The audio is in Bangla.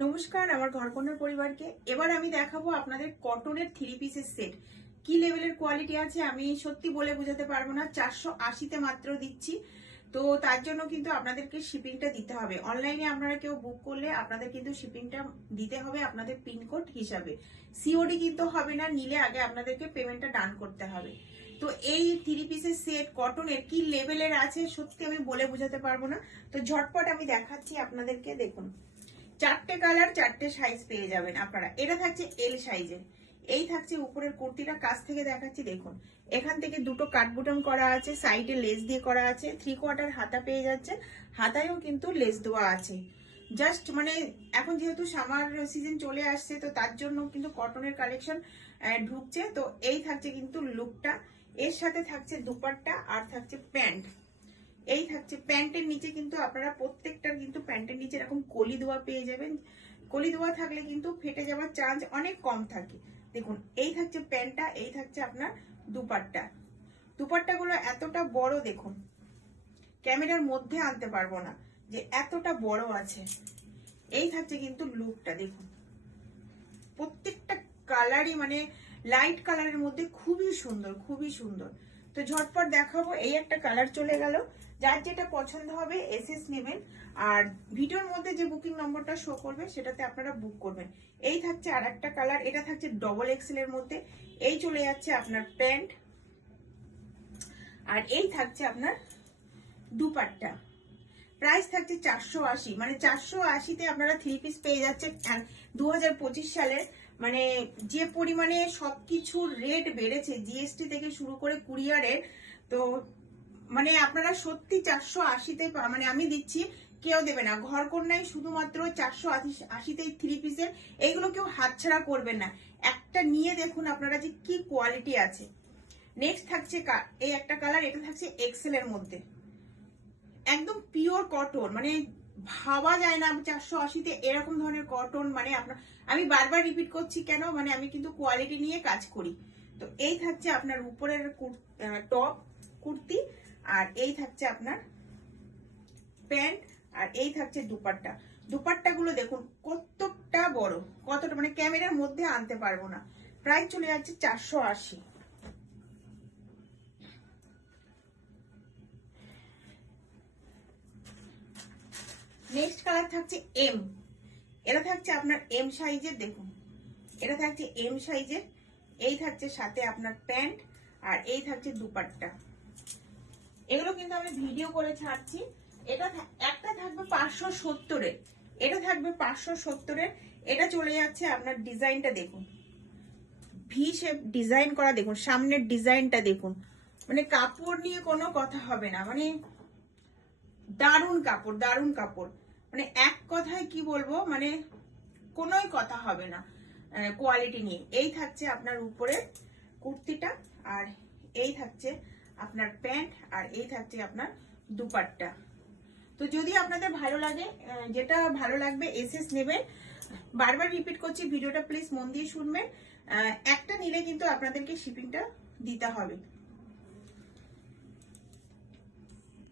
নমস্কার আমার ঘরকন্যার পরিবারকে। এবার আমি দেখাবো আপনাদের কটনের 3 পিসের সেট। কি লেভেলের কোয়ালিটি আছে আমি সত্যি বলে বোঝাতে পারবো না। 480-তে মাত্র দিচ্ছি। তো তার জন্য কিন্তু আপনাদেরকে শিপিংটা দিতে হবে। অনলাইনে আপনারা কেউ বুক করলে আপনাদের কিন্তু শিপিংটা দিতে হবে আপনাদের পিনকোড হিসাবে। সিওডি কিন্তু হবে না, নিলে আগে আপনাদেরকে পেমেন্টটা ডান করতে হবে। তো এই 3 পিসের সেট কটনের কি লেভেলের আছে সত্যি আমি বলে বোঝাতে পারবো না। তো ঝটপট আমি দেখাচ্ছি আপনাদেরকে। দেখুন, 4টে কালার 4টে সাইজ পেয়ে যাবেন আপনারা। এটা থাকছে এল সাইজের। এই থাকছে উপরের কুর্তিটা, কাছ থেকে দেখাচ্ছি। দেখুন, এখান থেকে দুটো কাট বুটন করা আছে, সাইডে লেস দিয়ে করা আছে, 3/4 হাতা পেয়ে যাচ্ছে। হাতায়ও কিন্তু লেস দেওয়া আছে। জাস্ট মানে এখন যেহেতু সামার সিজন চলে আসছে, তো তার জন্য কিন্তু কটনের কালেকশন ঢুকছে। তো এই থাকছে কিন্তু লুকটা। এর সাথে থাকছে দুপাট্টা আর থাকছে প্যান্ট। এই থাকছে প্যান্টের নিচে কিন্তু আপনারা প্রত্যেকটার কিন্তু প্যান্টের নিচে এরকম কলি দেওয়া পেয়ে যাবেন। কলি দেওয়া থাকলে কিন্তু ফেটে যাওয়ার চান্স অনেক কম থাকে। দেখুন, এই থাকছে প্যান্টটা, এই থাকছে আপনার দুপাট্টা। দুপাট্টাগুলো এতটা বড়, দেখুন ক্যামেরার মধ্যে আনতে পারবো না যে এতটা বড় আছে। এই থাকছে কিন্তু লুকটা। দেখুন, প্রত্যেকটা কালারই মানে লাইট কালারের মধ্যে খুবই সুন্দর, খুবই সুন্দর। তো ঝটপট দেখাবো। এই একটা কালার চলে গেল। যার যেটা পছন্দ হবে এসএস নেবেন, আর ভিডিওর মধ্যে যে বুকিং নম্বরটা শো করবে সেটাতে আপনারা বুক করবেন। এই থাকছে আর একটা কালার, এটা থাকছে ডবল এক্সেল এর মধ্যে। এই চলে যাচ্ছে আপনার প্যান্ট, আর এই থাকছে আপনার দুপাট্টা। প্রাইস থাকছে 480, মানে 480-তে আপনারা 3 পিস পেয়ে যাচ্ছেন। 2025 সালের মানে যে পরিমাণে সবকিছুর রেট বেড়েছে, জিএসটি থেকে শুরু করে কুরিয়ারের, তো মানে আপনারা সত্যি 480-তে মানে আমি দিচ্ছি, কেউ দেবে না। ঘরকন্যায় শুধুমাত্র 480-তে 3 পিসের, এইগুলো কেউ হাতছাড়া করবেন না। একটা নিয়ে দেখুন আপনারা যে কি কোয়ালিটি আছে। নেক্সট থাকছে এই একটা কালার, এটা থাকছে এক্সেল এর মধ্যে, একদম পিওর কটন। মানে ভাবা যায় না 480-তে এরকম ধরনের কটন। মানে আপনার, আমি বারবার রিপিট করছি কেন, মানে আমি কিন্তু কোয়ালিটি নিয়ে কাজ করি। তো এই থাকছে আপনার উপরের টপ কুর্তি, আর এই থাকছে আপনার প্যান্ট, আর এই থাকছে দুপাট্টা। দুপাট্টাগুলো দেখুন কতটা বড়, কতটা মানে ক্যামেরার মধ্যে আনতে পারবো না। প্রাইস চলে যাচ্ছে 480। নেক্সট কালার থাকছে এম। এটা থাকছে আপনার এম সাইজের। দেখুন, এটা থাকছে এম সাইজের। এই থাকছে সাথে আপনার প্যান্ট, আর এই থাকছে দুপাট্টা। এগুলো কিন্তু আমি ভিডিও করে ছাড়ছি। এটা একটা থাকবে 570-এর, এটা থাকবে 570-এর। এটা চলে যাচ্ছে আপনার ডিজাইনটা দেখুন, ভি শেপ ডিজাইন করা। দেখুন সামনের ডিজাইনটা দেখুন, মানে কাপড় নিয়ে কোনো কথা হবে না। মানে দারুণ কাপড়, দারুণ কাপড়। মানে এক কথায় কি বলবো, মানে কোনোই কথা হবে না কোয়ালিটি নিয়ে। এই থাকছে আপনার উপরে কুর্তিটা, আর এই থাকছে আপনার প্যান্ট, আর এই থাকছে আপনার দুপাট্টা। তো যদি আপনাদের ভালো লাগে, যেটা ভালো লাগবে এসএস নেবেন। বারবার রিপিট করছি, ভিডিওটা প্লিজ মন দিয়ে শুনবেন। একটা নিলে কিন্তু আপনাদেরকে শিপিংটা দিতে হবে।